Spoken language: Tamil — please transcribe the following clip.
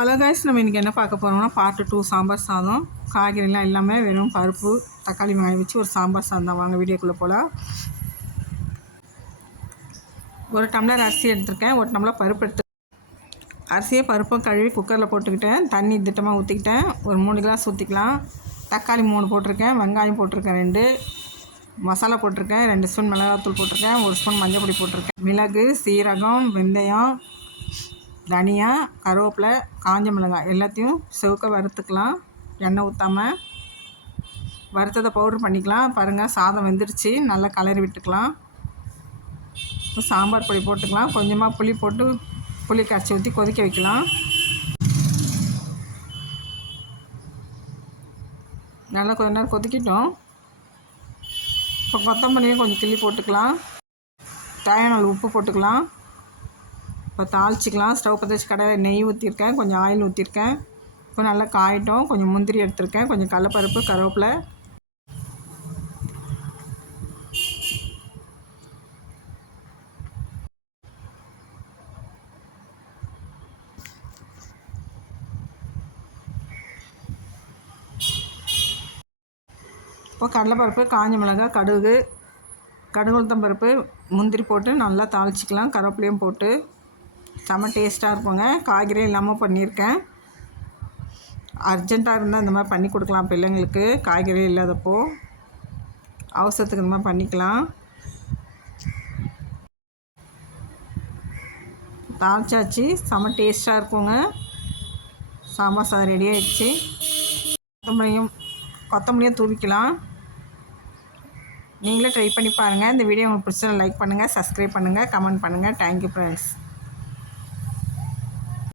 அழகாய்ஸ் நம்ம இன்றைக்கி என்ன பார்க்க போகிறோம்னா பார்ட்டு டூ சாம்பார் சாதம். காய்கறிலாம் எல்லாமே வெறும் பருப்பு தக்காளி வாங்கி வச்சு ஒரு சாம்பார் சாதம் தான். வாங்க வீடியோக்குள்ளே போல் ஒரு டம்ளர் அரிசி எடுத்திருக்கேன். ஒரு டம்ளர் பருப்பு எடுத்து அரிசியை பருப்பும் கழுவி குக்கரில் போட்டுக்கிட்டேன். தண்ணி திட்டமாக ஊற்றிக்கிட்டேன் ஒரு மூணு கிளாஸ் ஊற்றிக்கலாம் தக்காளி மூணு போட்டிருக்கேன். வெங்காயம் போட்டிருக்கேன் ரெண்டு. மசாலா போட்டிருக்கேன். ரெண்டு ஸ்பூன் மிளகாத்தூள் போட்டிருக்கேன். ஒரு ஸ்பூன் மஞ்சள் பொடி போட்டிருக்கேன். மிளகு சீரகம் வெந்தயம் தனியா கருவேப்பிலை காஞ்ச மிளகாய் எல்லாத்தையும் செவக்க வறுத்துக்கலாம். எண்ணெய் ஊற்றாமல் வறுத்ததை பவுட்ரு பண்ணிக்கலாம். பாருங்கள் சாதம் வெந்துருச்சு. நல்லா கலரி விட்டுக்கலாம். இப்போ சாம்பார் பொடி போட்டுக்கலாம். கொஞ்சமாக புளி போட்டு புளி கரைச்சி ஊற்றி கொதிக்க வைக்கலாம். நல்லா கொஞ்ச நேரம் கொதிக்கிட்டோம். இப்போ கொத்தமல்லியும் கொஞ்சம் கிள்ளி போட்டுக்கலாம். தேவையான உப்பு போட்டுக்கலாம். இப்போ தாளிச்சிக்கலாம். ஸ்டவ் பற்ற வச்சு கடை நெய் ஊற்றிருக்கேன் கொஞ்சம் ஆயில் ஊற்றிருக்கேன் இப்போ நல்லா காயட்டும். கொஞ்சம் முந்திரி எடுத்திருக்கேன். கொஞ்சம் கடலப்பருப்பு கருவேப்பிலை. இப்போ கடலைப்பருப்பு காஞ்ச மிளகாய் கடுகு கடுகுளுத்தம் பருப்பு முந்திரி போட்டு நல்லா தாளிச்சிக்கலாம். கருவேப்பிலையும் போட்டு. செம்ம டேஸ்ட்டாக இருப்போங்க காய்கறி இல்லாமல் பண்ணியிருக்கேன். அர்ஜெண்ட்டாக இருந்தால் இந்த மாதிரி பண்ணி கொடுக்கலாம் பிள்ளைங்களுக்கு. காய்கறி இல்லாதப்போ. அவசரத்துக்கு இந்த மாதிரி பண்ணிக்கலாம். தாளிச்சாச்சு. செம்ம டேஸ்ட்டாக இருக்குங்க. சாம்பார் சாதம் ரெடி ஆகிடுச்சு கொத்தமல்லியும் கொத்தமல்லியும் தூவிக்கலாம். நீங்களே ட்ரை பண்ணி பாருங்கள் இந்த வீடியோ உங்களுக்கு பிடிச்சா லைக் பண்ணுங்கள் சப்ஸ்கிரைப் பண்ணுங்கள் கமெண்ட் பண்ணுங்கள் தேங்க்யூ ஃப்ரெண்ட்ஸ்